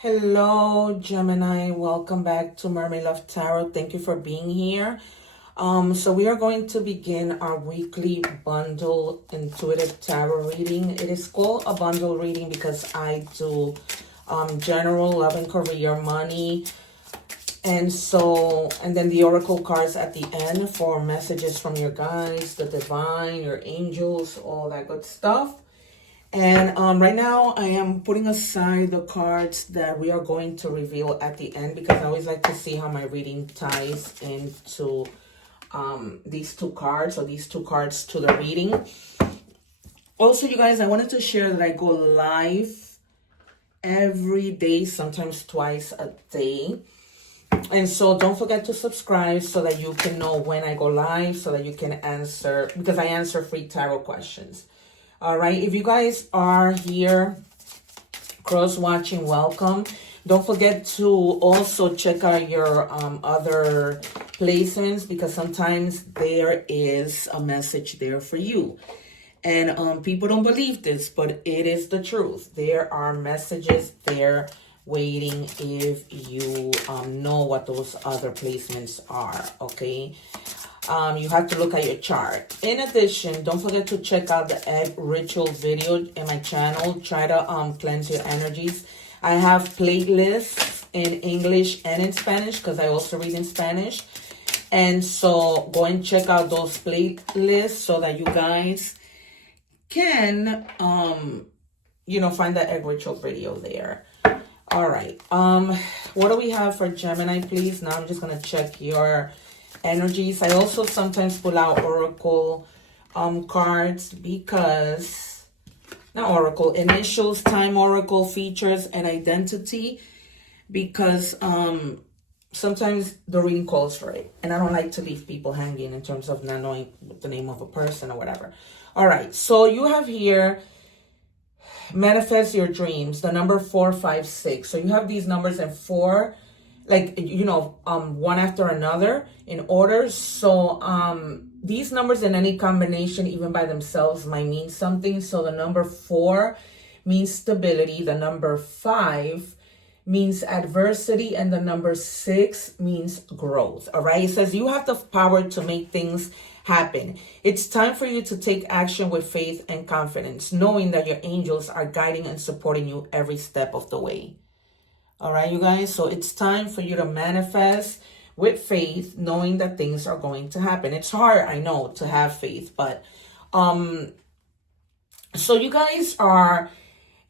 Hello, Gemini. Welcome back to Mermaid Love Tarot. Thank you for being here. So we are going to begin our weekly bundle intuitive tarot reading. It is called a bundle reading because I do general love and career, money, and then the oracle cards at the end for messages from your guides, the divine, your angels, all that good stuff. And right now I am putting aside the cards that we are going to reveal at the end because I always like to see how my reading ties into these two cards, or these two cards to the reading. Also, you guys, I wanted to share that I go live every day, sometimes twice a day. And so don't forget to subscribe so that you can know when I go live, so that you can answer, because I answer free tarot questions. All right, if you guys are here cross-watching, welcome. Don't forget to also check out your other placements, because sometimes there is a message there for you. And people don't believe this, but it is the truth. There are messages there waiting if you know what those other placements are, okay? You have to look at your chart. In addition, don't forget to check out the egg ritual video in my channel. Try to cleanse your energies. I have playlists in English and in Spanish because I also read in Spanish. And so go and check out those playlists so that you guys can, find the egg ritual video there. All right. What do we have for Gemini, please? Now I'm just going to check your energies. I also sometimes pull out oracle cards because, not oracle, initials, time oracle, features, and identity, because sometimes the reading calls for it, and I don't like to leave people hanging in terms of not knowing the name of a person or whatever. All right, so you have here manifest your dreams, the number 4, 5, 6. So you have these numbers in 4, like, one after another in order. So these numbers in any combination, even by themselves, might mean something. So the number 4 means stability, the number 5 means adversity, and the number 6 means growth. All right, it says you have the power to make things happen. It's time for you to take action with faith and confidence, knowing that your angels are guiding and supporting you every step of the way. All right, you guys, so it's time for you to manifest with faith, knowing that things are going to happen. It's hard, I know, to have faith, but so you guys are,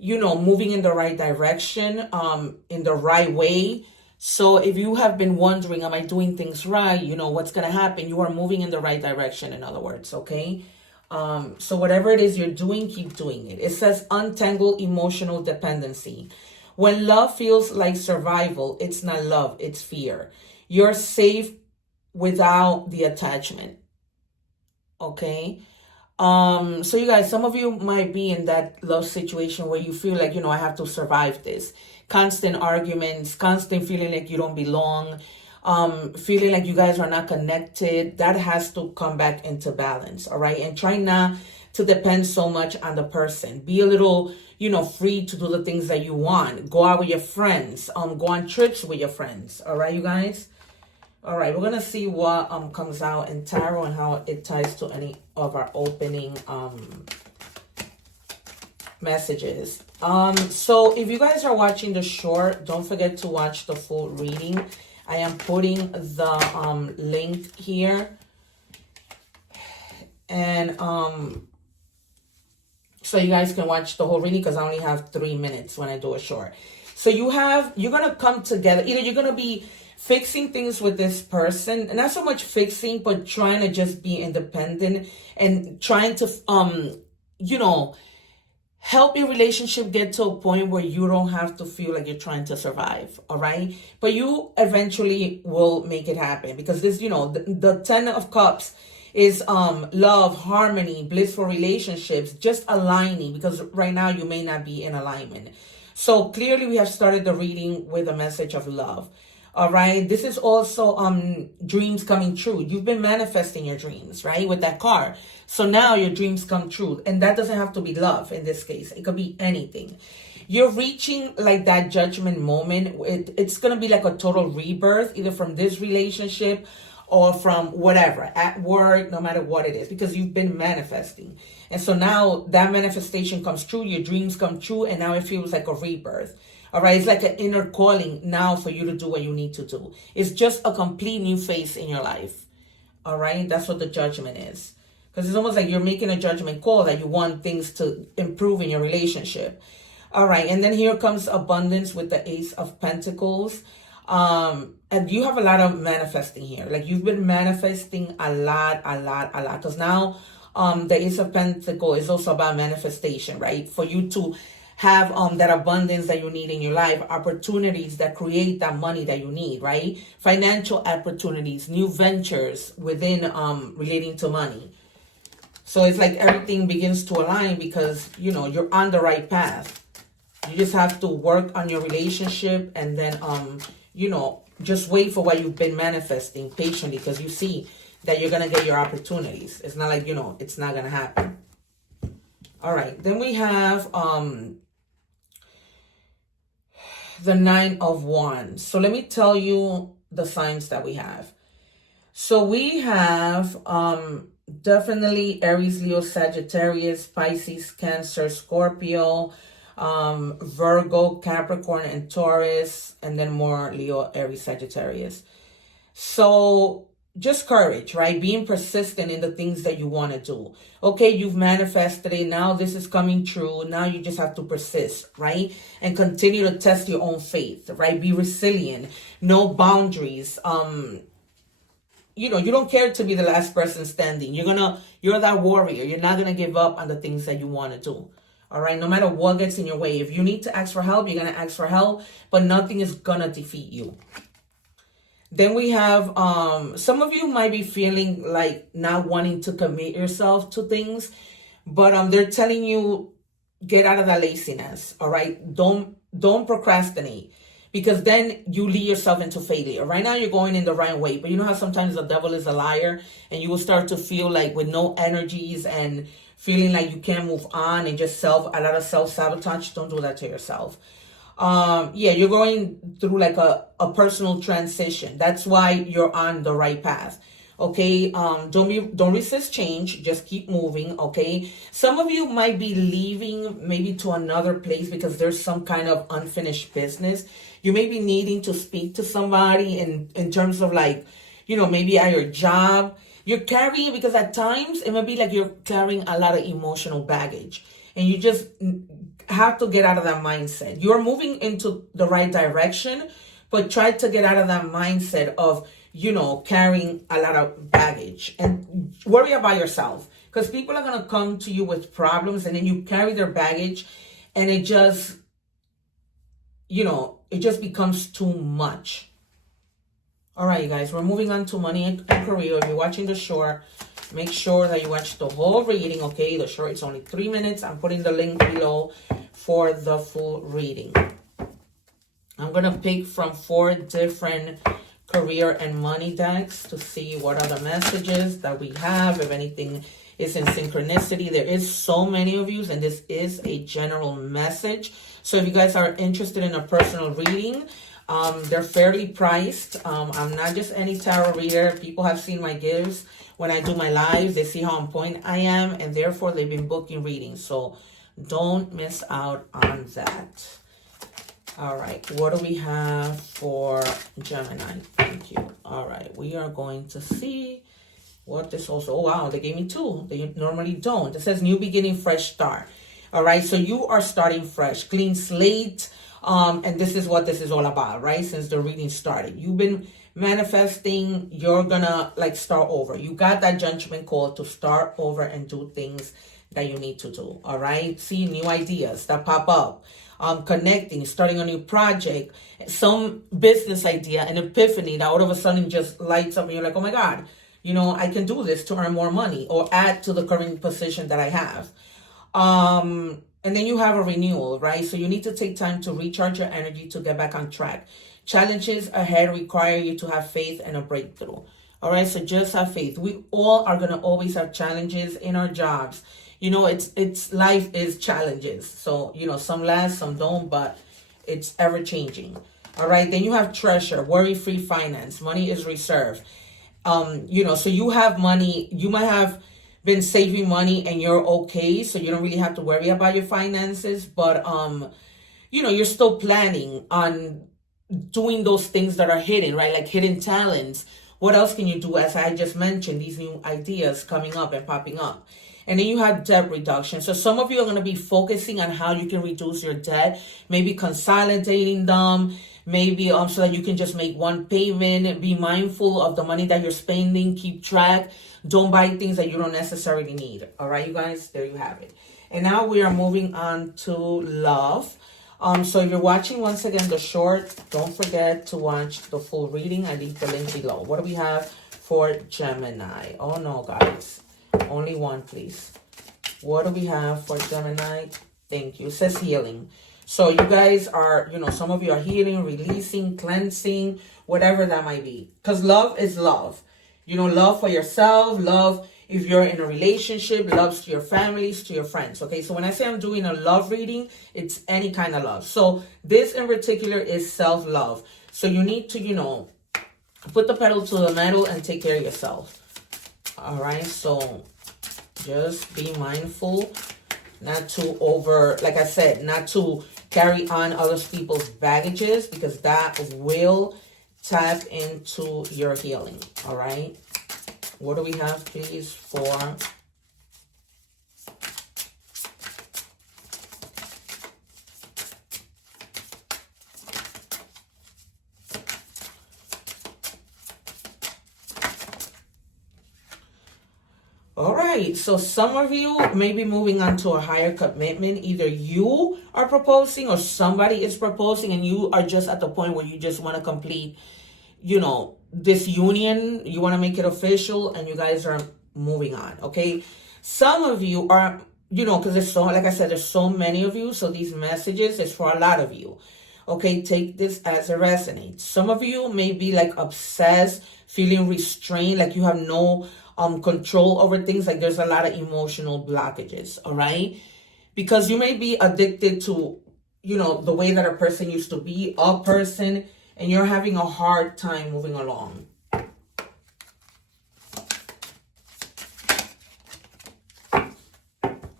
moving in the right direction, in the right way. So if you have been wondering, am I doing things right? What's going to happen? You are moving in the right direction, in other words, okay? So whatever it is you're doing, keep doing it. It says untangle emotional dependency. When love feels like survival, it's not love, it's fear. You're safe without the attachment. Okay? So you guys, some of you might be in that love situation where you feel like, I have to survive this. Constant arguments, constant feeling like you don't belong, feeling like you guys are not connected. That has to come back into balance, all right? And try not to depend so much on the person. Be a little, free to do the things that you want. Go out with your friends. Go on trips with your friends. All right, you guys? All right, we're going to see what comes out in tarot and how it ties to any of our opening messages. So if you guys are watching the short, don't forget to watch the full reading. I am putting the link here. And so you guys can watch the whole reading because I only have 3 minutes when I do a short. So you're going to come together. Either you're going to be fixing things with this person, and not so much fixing, but trying to just be independent and trying to, help your relationship get to a point where you don't have to feel like you're trying to survive, all right? But you eventually will make it happen because this, the 10 of Cups is love, harmony, blissful relationships, just aligning, because right now you may not be in alignment. So clearly we have started the reading with a message of love. All right. This is also dreams coming true. You've been manifesting your dreams, right? With that card. So now your dreams come true. And that doesn't have to be love in this case. It could be anything. you're reaching like that judgment moment. It's going to be like a total rebirth, either from this relationship or from whatever, at work, no matter what it is, because you've been manifesting. And so now that manifestation comes true, your dreams come true, and now it feels like a rebirth. All right, it's like an inner calling now for you to do what you need to do. It's just a complete new phase in your life. All right, that's what the judgment is. Because it's almost like you're making a judgment call that you want things to improve in your relationship. All right, and then here comes abundance with the Ace of Pentacles. And you have a lot of manifesting here. Like you've been manifesting a lot. Because now the Ace of Pentacles is also about manifestation, right? For you to have that abundance that you need in your life, opportunities that create that money that you need, right? Financial opportunities, new ventures within relating to money. So it's like everything begins to align because, you know, you're on the right path. You just have to work on your relationship and then, you know, just wait for what you've been manifesting patiently because you see that you're going to get your opportunities. It's not like, you know, it's not going to happen. All right. Then we have the Nine of Wands. So let me tell you the signs that we have. So we have definitely Aries, Leo, Sagittarius, Pisces, Cancer, Scorpio, Virgo, Capricorn, and Taurus, and then more Leo, Aries, Sagittarius. So just courage, right? Being persistent in the things that you want to do. Okay, you've manifested it. Now this is coming true. Now you just have to persist, right? And continue to test your own faith, right? Be resilient. No boundaries. You know, you don't care to be the last person standing. You're that warrior. You're not going to give up on the things that you want to do. All right, no matter what gets in your way. If you need to ask for help, you're going to ask for help, but nothing is going to defeat you. Then we have, some of you might be feeling like not wanting to commit yourself to things, but they're telling you, get out of that laziness, all right? Don't procrastinate, because then you lead yourself into failure. Right now you're going in the right way, but you know how sometimes the devil is a liar, and you will start to feel like with no energies and feeling like you can't move on and just a lot of self-sabotage. Don't do that to yourself. Yeah, you're going through like a personal transition. That's why you're on the right path. Okay, don't resist change. Just keep moving. Okay, some of you might be leaving maybe to another place because there's some kind of unfinished business. You may be needing to speak to somebody in terms of like, you know, maybe at your job. You're carrying, because at times it might be like you're carrying a lot of emotional baggage, and you just have to get out of that mindset. You're moving into the right direction, but try to get out of that mindset of, you know, carrying a lot of baggage, and worry about yourself, because people are going to come to you with problems, and then you carry their baggage, and it just, you know, it just becomes too much. All right, you guys, we're moving on to money and career. If you're watching the short, make sure that you watch the whole reading, okay? The short is only 3 minutes. I'm putting the link below for the full reading. I'm going to pick from 4 different career and money decks to see what are the messages that we have, if anything is in synchronicity. There is so many of you, and this is a general message. So if you guys are interested in a personal reading, they're fairly priced. I'm not just any tarot reader. People have seen my gifts when I do my lives. They see how on point I am, and therefore they've been booking readings. So don't miss out on that. All right, what do we have for Gemini? Thank you. All right, we are going to see what this also. Oh, wow, they gave me 2. They normally don't. It says new beginning, fresh start. All right, so you are starting fresh, clean slate. And this is what this is all about, right? Since the reading started, you've been manifesting, you're gonna like start over. You got that judgment call to start over and do things that you need to do. All right, see new ideas that pop up, connecting, starting a new project, some business idea, an epiphany that all of a sudden just lights up, and you're like, oh my God, you know, I can do this to earn more money or add to the current position that I have. And then you have a renewal, right? So you need to take time to recharge your energy to get back on track. Challenges ahead require you to have faith and a breakthrough. All right, so just have faith. We all are going to always have challenges in our jobs, You know, it's life is challenges. So, you know, some last, some don't, but it's ever changing. All right. Then you have treasure, worry-free finance. Money is reserved. You know, so you have money. You might have been saving money and you're okay. So you don't really have to worry about your finances. But, you know, you're still planning on doing those things that are hidden, right? Like hidden talents. What else can you do? As I just mentioned, these new ideas coming up and popping up. And then you have debt reduction. So some of you are going to be focusing on how you can reduce your debt, maybe consolidating them, maybe so that you can just make one payment. Be mindful of the money that you're spending. Keep track. Don't buy things that you don't necessarily need. All right, you guys, there you have it. And now we are moving on to love. So if you're watching once again the short, don't forget to watch the full reading. I leave the link below. What do we have for Gemini? Oh no, guys. Only one, please. What do we have for Gemini? Thank you. It says healing. So you guys are, you know, some of you are healing, releasing, cleansing, whatever that might be. Because love is love. You know, love for yourself, love if you're in a relationship, love to your families, to your friends. Okay, so when I say I'm doing a love reading, it's any kind of love. So this in particular is self-love. So you need to, you know, put the pedal to the metal and take care of yourself. All right, so just be mindful not to like I said, not to carry on other people's baggages, because that will tap into your healing. All right, what do we have, please, for all right, so some of you may be moving on to a higher commitment. Either you are proposing or somebody is proposing, and you are just at the point where you just want to complete, you know, this union. You want to make it official, and you guys are moving on, okay? Some of you are, you know, because there's so, like I said, there's so many of you, so these messages is for a lot of you. Okay, take this as it resonates. Some of you may be like obsessed, feeling restrained, like you have no control over things, like there's a lot of emotional blockages, all right? Because you may be addicted to, you know, the way that a person used to be, a person, and you're having a hard time moving along.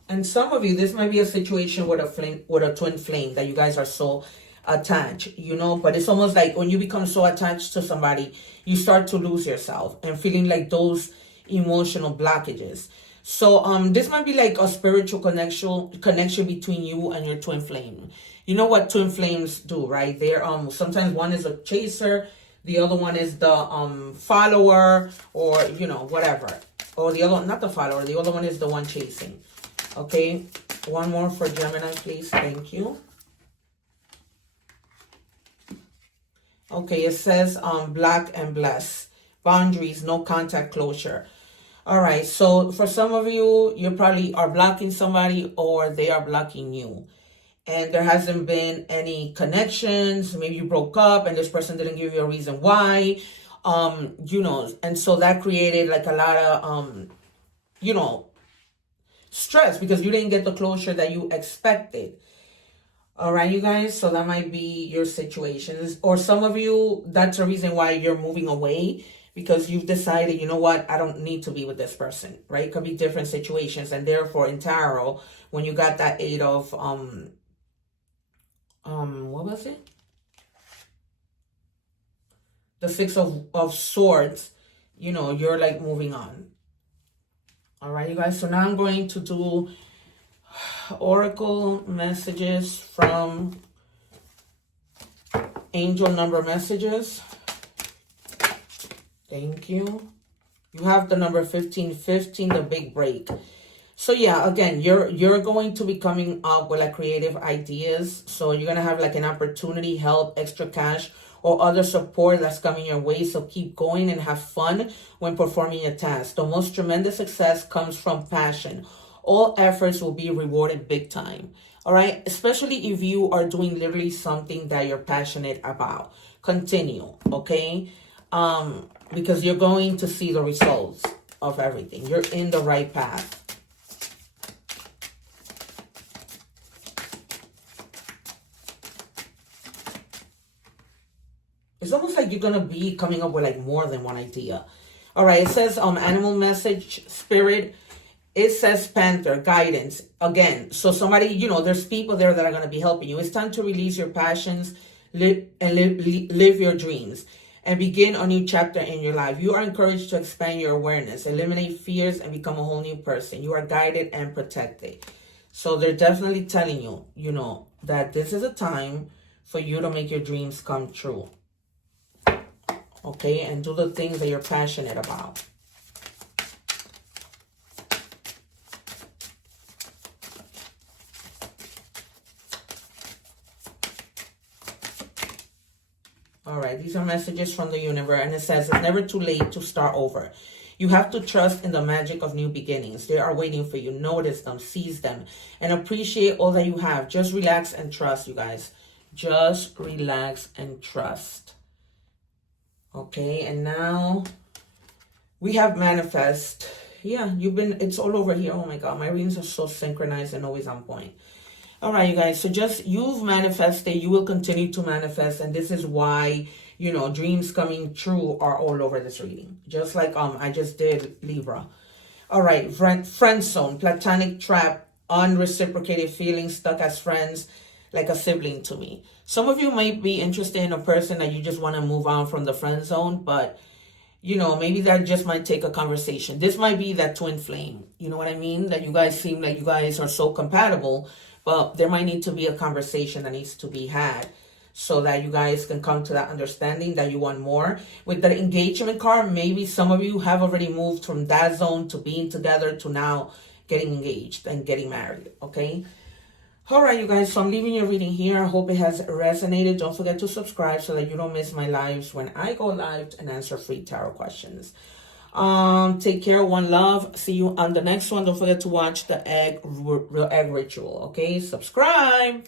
And some of you, this might be a situation with a twin flame, that you guys are so attached, you know, but it's almost like when you become so attached to somebody, you start to lose yourself and feeling like those emotional blockages. So this might be like a spiritual connection between you and your twin flame. You know what twin flames do, right? They're sometimes one is a chaser, the other one is the follower, or you know, whatever. Or the other, not the follower, the other one is the one chasing. Okay, one more for Gemini, please. Thank you. Okay, it says black and blessed. Boundaries, no contact, closure. All right, so for some of you, you probably are blocking somebody or they are blocking you. And there hasn't been any connections. Maybe you broke up and this person didn't give you a reason why. You know, and so that created like a lot of, you know, stress because you didn't get the closure that you expected. All right, you guys, so that might be your situations. Or some of you, that's the reason why you're moving away, because you've decided, you know what, I don't need to be with this person, right? It could be different situations. And therefore, in tarot, when you got that 8 of, what was it? The 6 of swords, you know, you're like moving on. All right, you guys, so now I'm going to do oracle messages from angel number messages. Thank you. You have the number 1515, the big break. So yeah, again, you're going to be coming up with like creative ideas. So you're gonna have like an opportunity, help, extra cash, or other support that's coming your way. So keep going and have fun when performing your task. The most tremendous success comes from passion. All efforts will be rewarded big time. All right, especially if you are doing literally something that you're passionate about. Continue, okay? Because you're going to see the results of everything. You're in the right path. It's almost like you're going to be coming up with like more than one idea. All right, it says animal message, spirit. It says panther, guidance. Again, so somebody, you know, there's people there that are going to be helping you. It's time to release your passions, live your dreams, and begin a new chapter in your life. You are encouraged to expand your awareness, eliminate fears, and become a whole new person. You are guided and protected. So they're definitely telling you, you know, that this is a time for you to make your dreams come true. Okay, and do the things that you're passionate about. All right, these are messages from the universe, and it says it's never too late to start over. You have to trust in the magic of new beginnings. They are waiting for you. Notice them, seize them, and appreciate all that you have. Just relax and trust, you guys. Just relax and trust. Okay, and now we have manifest. Yeah, it's all over here. Oh my God, my readings are so synchronized and always on point. All right, you guys, so you've manifested, you will continue to manifest, and this is why, you know, dreams coming true are all over this reading. Just like I just did Libra. All right, friend zone, platonic trap, unreciprocated feelings, stuck as friends, like a sibling to me. Some of you might be interested in a person that you just want to move on from the friend zone, but, you know, maybe that just might take a conversation. This might be that twin flame. You know what I mean? That you guys seem like you guys are so compatible. Well, there might need to be a conversation that needs to be had so that you guys can come to that understanding that you want more. With the engagement card, maybe some of you have already moved from that zone to being together to now getting engaged and getting married, okay? All right, you guys, so I'm leaving your reading here. I hope it has resonated. Don't forget to subscribe so that you don't miss my lives when I go live and answer free tarot questions. Take care, one love. See you on the next one. Don't forget to watch the egg ritual. Okay, subscribe.